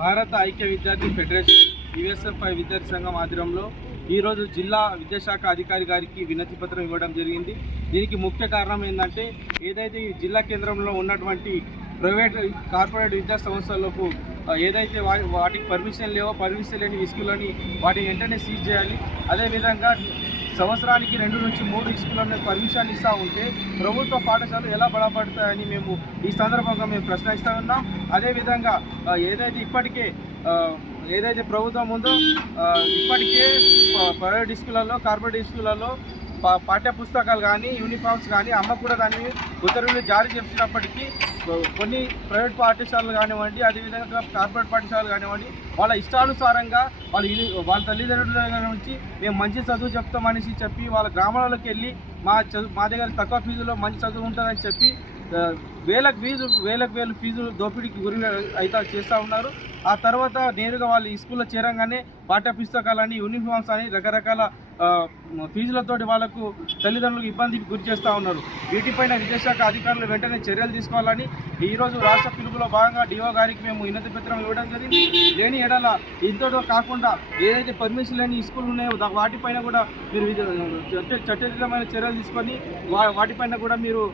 భారత ఐక్య విద్యార్థి ఫెడరేషన్ యుఎస్ఎఫ్ఐ విద్యార్థి సంఘం ఆధ్వర్యంలో ఈరోజు జిల్లా విద్యాశాఖ అధికారి గారికి వినతి పత్రం ఇవ్వడం జరిగింది. దీనికి ముఖ్య కారణం ఏంటంటే ఏదైతే ఈ జిల్లా కేంద్రంలో ఉన్నటువంటి ప్రైవేట్ కార్పొరేట్ విద్యా సంస్థలకు ఏదైతే వాటికి పర్మిషన్ లేవో పర్మిషన్ లేని స్కూళ్ళని వాటిని వెంటనే సీజ్ చేయాలి. అదేవిధంగా సంవత్సరానికి 2 నుంచి 3 స్కూళ్ళని పర్మిషన్ ఇస్తూ ఉంటే ప్రభుత్వ పాఠశాలలు ఎలా బలపడతాయని మేము ఈ సందర్భంగా ప్రశ్నిస్తూ ఉన్నాం. అదేవిధంగా ఏదైతే ప్రభుత్వం ఉందో ఇప్పటికే ప్రైవేట్ స్కూళ్ళల్లో కార్పొరేట్ స్కూళ్ళల్లో పాఠ్య పుస్తకాలు కానీ యూనిఫామ్స్ కానీ కూడా దాన్ని ఉత్తర్వులు జారీ చేసినప్పటికీ కొన్ని ప్రైవేట్ పాఠశాలలు కానివ్వండి, అదేవిధంగా కార్పొరేట్ పాఠశాలలు కానివ్వండి, వాళ్ళ ఇష్టానుసారంగా వాళ్ళ తల్లిదండ్రుల నుంచి మేము మంచి చదువు చెప్తామనేసి చెప్పి వాళ్ళ గ్రామాలలోకి వెళ్ళి మా దగ్గర తక్కువ ఫీజులో మంచి చదువు ఉంటుందని చెప్పి వేలకు ఫీజులు దోపిడీకి గురి అయితే చేస్తూ ఉన్నారు. ఆ తర్వాత నేరుగా వాళ్ళు ఈ స్కూల్లో చేరంగానే పాఠ్య పుస్తకాలని యూనిఫామ్స్ అని రకరకాల ఫీజులతోటి వాళ్ళకు తల్లిదండ్రులకు ఇబ్బందికి గురి చేస్తూ ఉన్నారు. వీటిపైన విద్యాశాఖ అధికారులు వెంటనే చర్యలు తీసుకోవాలని ఈరోజు రాష్ట్ర పిలుపులో భాగంగా డిఓ గారికి మేము వినతి పత్రం ఇవ్వడం జరిగింది. లేని ఎడల ఇంతలో కాకుండా ఏదైతే పర్మిషన్ లేని స్కూళ్ళు ఉన్నాయో వాటిపైన కూడా మీరు చట్టపరమైన చర్యలు తీసుకొని వాటిపైన కూడా మీరు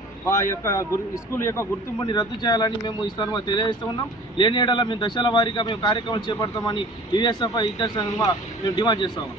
స్కూల్ యొక్క గుర్తింపుని రద్దు చేయాలని మేము ఈ సందర్భంగా తెలియజేస్తూ ఉన్నాం. లేని ఎడల మేము దశల వారీగా మేము కార్యక్రమాలు చేపడతామని యుఎస్ఎఫ్ఐ విద్యార్థి సంఘంగా మేము డిమాండ్ చేస్తాము.